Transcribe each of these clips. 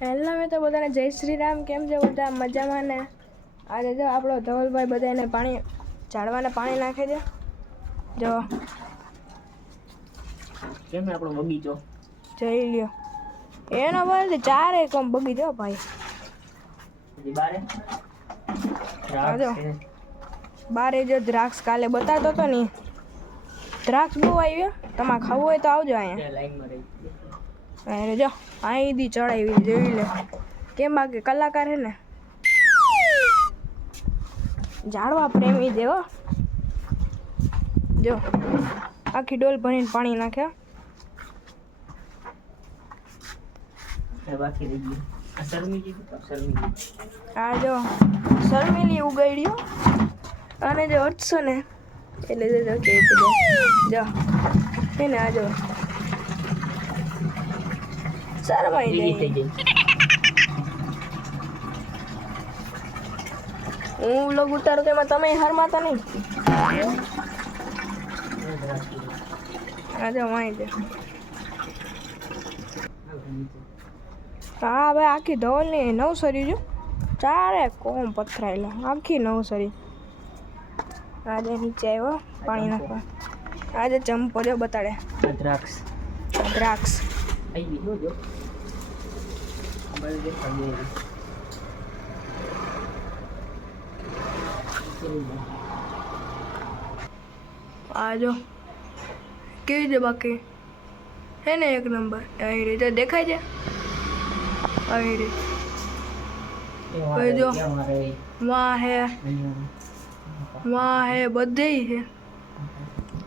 Hello મિત્રો બધાને જય શ્રી રામ. કેમ છે બધા? મજામાં ને? આજે જો આપણો ધવલભાઈ બધાને પાણી ઝાડવાને પાણી નાખે છે. જો કેમ આપણો બગીચો જોઈ લ્યો એનો બોલ ચારે કોમ બગીચો ભાઈ. બારે બારે જો દ્રાક્ષ કાલે બતાવતો હતો ને, દ્રાક્ષ બહુ આવ્યો. તમારે ખાવું હોય તો આવજો અહીંયા લાઈનમાં રહી. અરે જો અહીં દી ચડાવી જોઈ લે. કેમ બાકી કલાકાર હે ને, ઝાડવા પ્રેમી જેવો. જો આખી ડોલ ભરીને પાણી નાખ્યા. બાકી રહી ગયું આ જો શર્મિલી ઉગાડ્યું. અને જો હટશો ને એટલે જો હે ને આ જો શરમાઈ જાય. હું લોગ ઉતારું તો એમાં તમે હરમાતા નહીં. આ જો વાંઈ છે. હા ભાઈ આખી ધવલની નવસરી જો ચારે કોમ પથરાયેલા આખી નવસરી. આજે નીચે આવ્યો પાણી નાખવા. આજે ચંપો જો બતાડે દ્રાક્ષ આવી ગયો. આ જો કેવી છે બાકી હે ને એક નંબર. આવી રીતે દેખાય છે. આવી રીતે જો વાહ હે બધે છે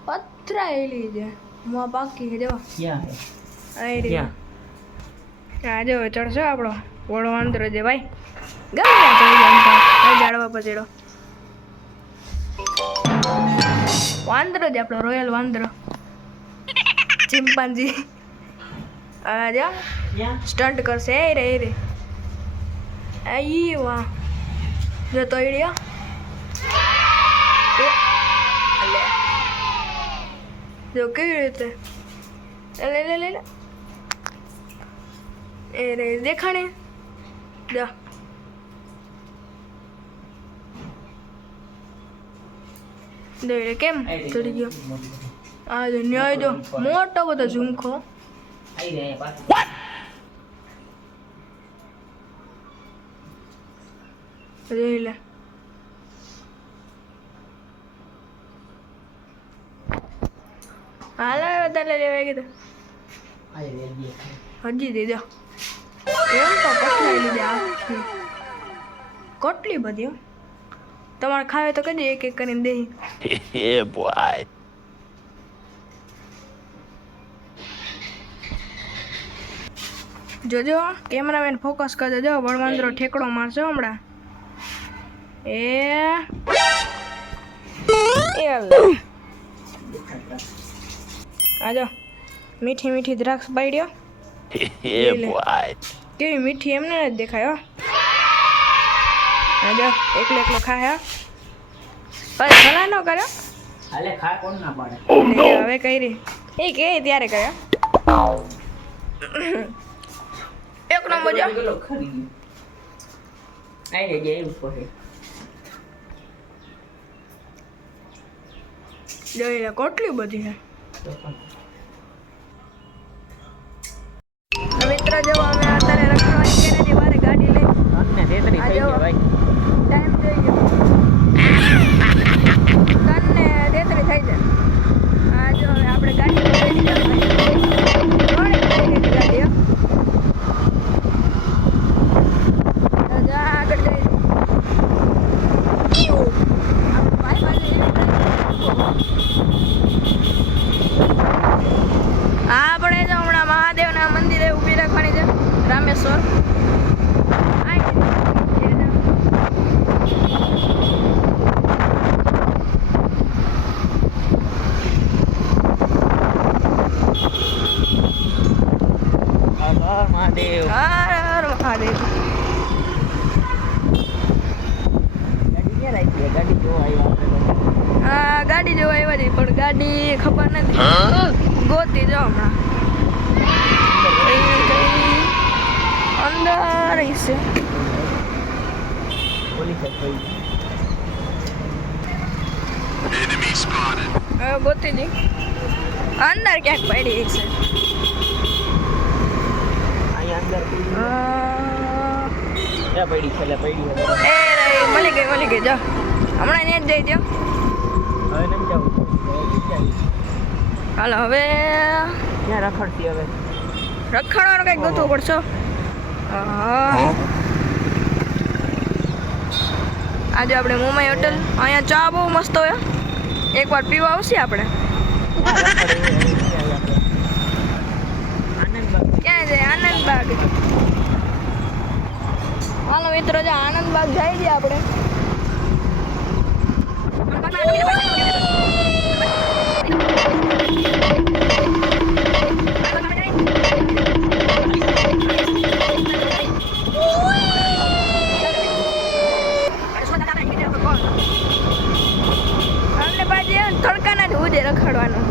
પથરાયેલી છે. માં બાકી છે જો આવી રીતે. આ જો ચડશો આપણો વડો વાંદરો છે ભાઈ. ગમે ચડી જાય ઝાડવા પર ચડો. વાંદરો જ આપણો રોયલ વાંદરો ચિમ્પાન્જી. આ જો સ્ટન્ટ કરશે એ રે ઈ વાહ જો તોડ્યા. જો કેવી રીતે લે એ રે દેખાણે જો દે કેમ ચડી ગયો. આ જો ન્યાય જો મોટો બધો ઝુમખો. જોઈ લે હાલ વધારે લેવાય કીધું હજી દીધો એમ તો પતલાઈ લીધે આખી કેટલી બધી. તમારે ખાવે તો કદી એક એક કરીને દે. જોજો કેમેરામેન ફોકસ કરજો. જો બળવાંદરો ઠેકડો મારશો હમણાં. આજો મીઠી મીઠી દ્રાક્ષ પાડ્યો. કેવી મીઠી એમને જ દેખાય. આજો એકલો ખાય. ભલા ન કર્યો હવે કઈ રી એ કે ત્યારે કર્યો. એક નંબર જોઈ લે કેટલી બધી છે. મિત્ર જો અમે અત્યારે રખડવાની કે નથી બારે ગાડી લઈ ટાઈમ થઈ ગયો. 3:33 થઈ જાય. આ જો હવે આપણે ગાડી આપણે જો હમણાં મહાદેવના મંદિરે ઊભી રાખવાની છે રામેશ્વર. મહાદેવ મહાદેવ ગાડી જોવા આવ્યા છે પણ ગાડી ખબર નથી. ગોતી જો હમણાં અંદર ઈ છે. પોલીસ જ પડી. હવે ગોતી દી અંદર ક્યાંક પડી છે. અહીંયા અંદર પડી. અ, ક્યાં પડી છેલ્લે પડી છે. એ રહી મળી ગઈ જો હમણાં ને જ જઈ દો. હવે નહીં જવું. હાલો હવે ક્યાં રખડતી હવે? રખડવાનું કંઈક ગોતવું પડશે. આજે આપણે મુંબઈ હોટલ અહીંયા ચા બહુ મસ્ત હોય. એકવાર પીવા આવશે આપણે. ક્યાં જાય? આનંદબાગ. હાલો મિત્રો જો આનંદબાગ જાય છે આપણે. અમને પાછી તડકાના જ ઉજે રખડવાનું.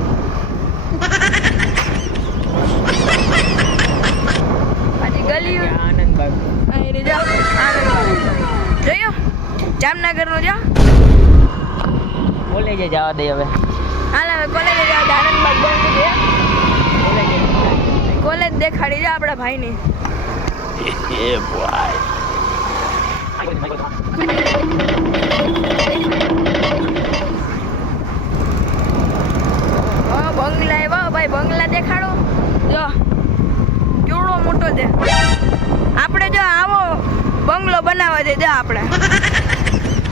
પાછી ગલીઓ આનંદબાગ. અહીં જા આનંદબાગ જોયો જામનગરનું જો. કોલેજે જવા દે હવે. હાલ હવે કોલેજે જાવ આનંદબાગ બંધ છે. કોલેજે કોલેજ દેખાડી જા આપણા ભાઈની. એ બોય. બંગલા આવ્યો ભાઈ બંગલા દેખાડો જો કેવડો મોટો છે. આપણે જો આવો બંગલો બનાવવા દે જો આપણે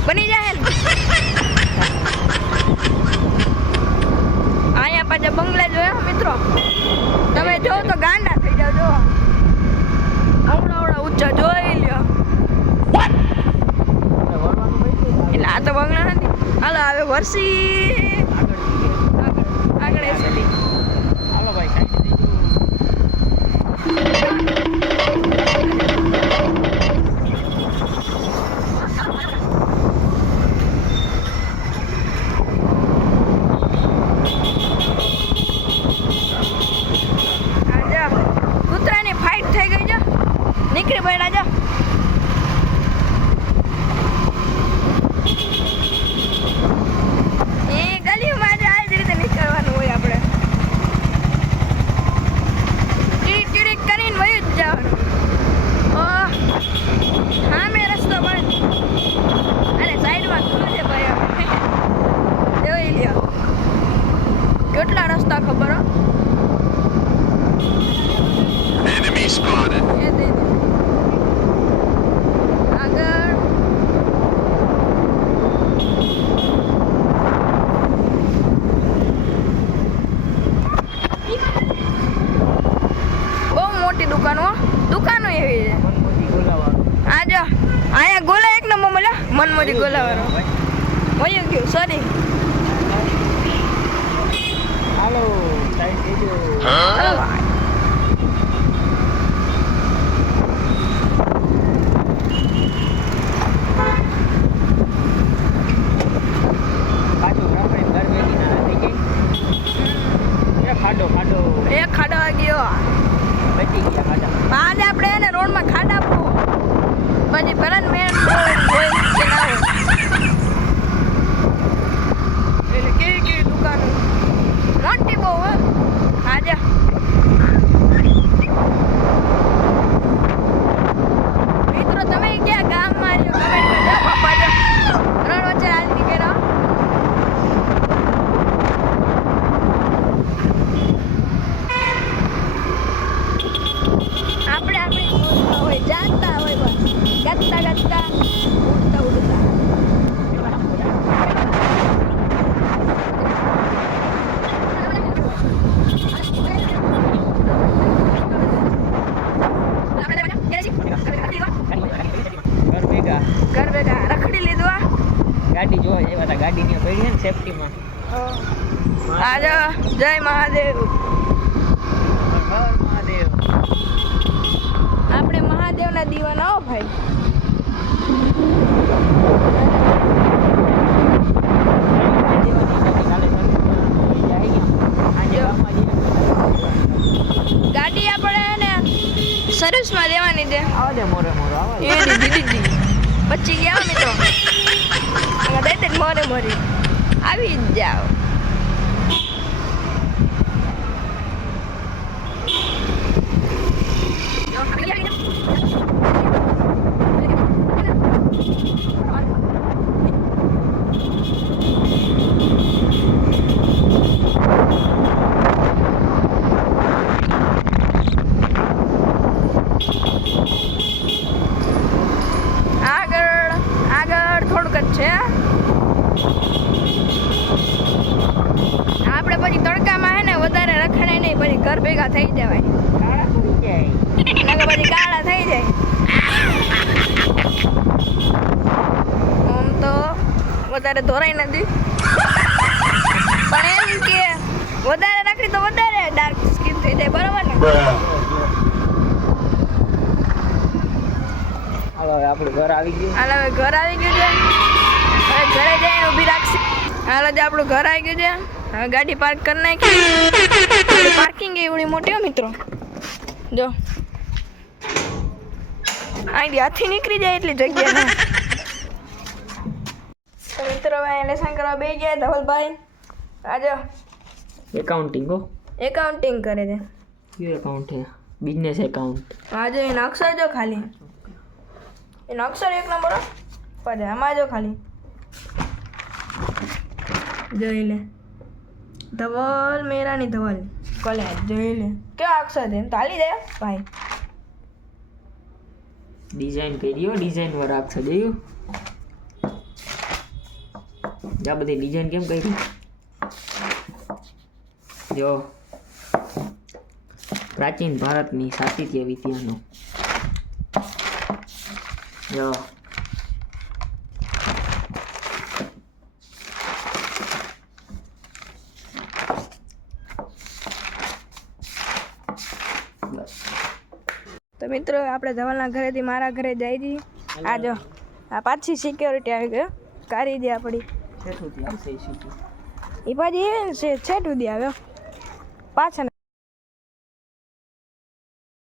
બની જાય ને. અહીંયા પાછા બંગલા જોયા મિત્રો તમે જો તો ગાંડા થઈ જાવ. જો આવડા ઊંચા જોઈ લ્યો. એટલે આ તો બંગલા નથી. હાલો હવે વર્ષી આગળ હાલો ભાઈ સાઈડ થઈ કૂતરાની ફાઇટ થઈ ગઈ છે. નીકળી પડ્યા જા. એ ગલીમાં જ આ જ રીતે નીકળવાનું હોય આપણે. ટીડીક ટીડીક કરીને વયું જ જવાનું. સામે રસ્તો બંધ અને સાઈડમાં ખુલ્લું છે ભાઈ. જોઈ લ્યો કેટલા રસ્તા ખબર હો. એ દઈ દે આગળ. બહુ મોટી દુકાનો દુકાનો એવી છે. મનમોજી ગોલાવાળો. આ જો અહીંયા ગોલા એક નંબર મળ્યા મનમોજી ગોલાવાળો. વયું ગયું સોરી. હાલો સાઈડ થઈ જો. પાછું રખડીને ઘર ભેગી ના થઈ ગઈ. એ ખાડો ખાડો એ ખાડો ગયો. બચી ગયા ખાડા. આજે આપણે એને રોડમાં ખાડા પૂ પછી ભલે મેન રોડ હોય કે ના હોય. એટલે કેવી કેવી દુકાનો મોટી બહુ હો. આજે મિત્રો તમે ક્યાં ગામમાં છો કમેન્ટ કરજો. પપ્પા જો રોડ વચ્ચે હાલ નીકળ્યો. આપણે આપણી ઉડતા હોય જાતા હોય બસ ગાતા ગાતા ઉડતા ઉડતા. ઘર ભેગા ઘર ભેગા રખડી લીધું આ. ગાડી જોવા જેવા હતા. ગાડીની પડી છે ને સેફટીમાં. આજો જય મહાદેવ. હર મહાદેવ. આપણે મહાદેવના દીવાના હો ભાઈ. ગાડી આપણે ને સર્વિસ પોલીસમાં દેવાની છે આવા દે મોરે મોરો આવા દે. એ દીદી બચી ગયા મિત્રો દઈ દે મોરે મોરી આવી જ જાઓ આગળ થોડુંક જ છે આપણે પછી તડકામાં હે ને વધારે રખડાય નહીં પછી ઘર ભેગા થઈ જવાય કાળા પડી જાય. નકર પછી કાળા થઈ જાય આમ તો વધારે ધોરાય નથી પણ એમ કે વધારે રાખડી તો વધારે ડાર્ક સ્કિન થઈ જાય બરોબર ને હાલો હવે આપણું ઘર આવી ગયું. હાલ હવે ઘર આવી ગયું છે હવે ઘરે જઈને ઊભી રાખશે હાલ જે આપણું ઘર આવી ગયું છે હવે ગાડી પાર્ક કરી નાખી પાર્કિંગ એવડી મોટી હો મિત્રો જો અહીંથી હાથી નીકળી જાય એટલી જગ્યા ના તો મિત્રો હવે લેસન કરવા બેસી ગયા ધવલભાઈ આજો એકાઉન્ટિંગ હો. એકાઉન્ટિંગ કરે છે કયું એકાઉન્ટ છે? Business account. આજે એનો અક્ષર જો ખાલી એનો અક્ષર એક નંબર હો પછી આમાં જો ખાલી જોઈ લે ધવલ મેરાની ધવલ કોલેજ જોઈ લે કેવા અક્ષર છે એમ તો હાલી દે ભાઈ ડિઝાઇન કરી હો, ડિઝાઇન વાળા અક્ષર જોયું. આ બધી ડિઝાઇન કેમ કરી જો પ્રાચીન ભારતની સાહિત્ય વિદ્યાનો જો તો મિત્રો આપણે ધવલના ઘરેથી મારા ઘરે જાય છી આ જો આ પાછી સિક્યોરિટી આવી ગયો કાઢી દે આપણી એ પાછી છે છેટ સુધી આવ્યો પાછળ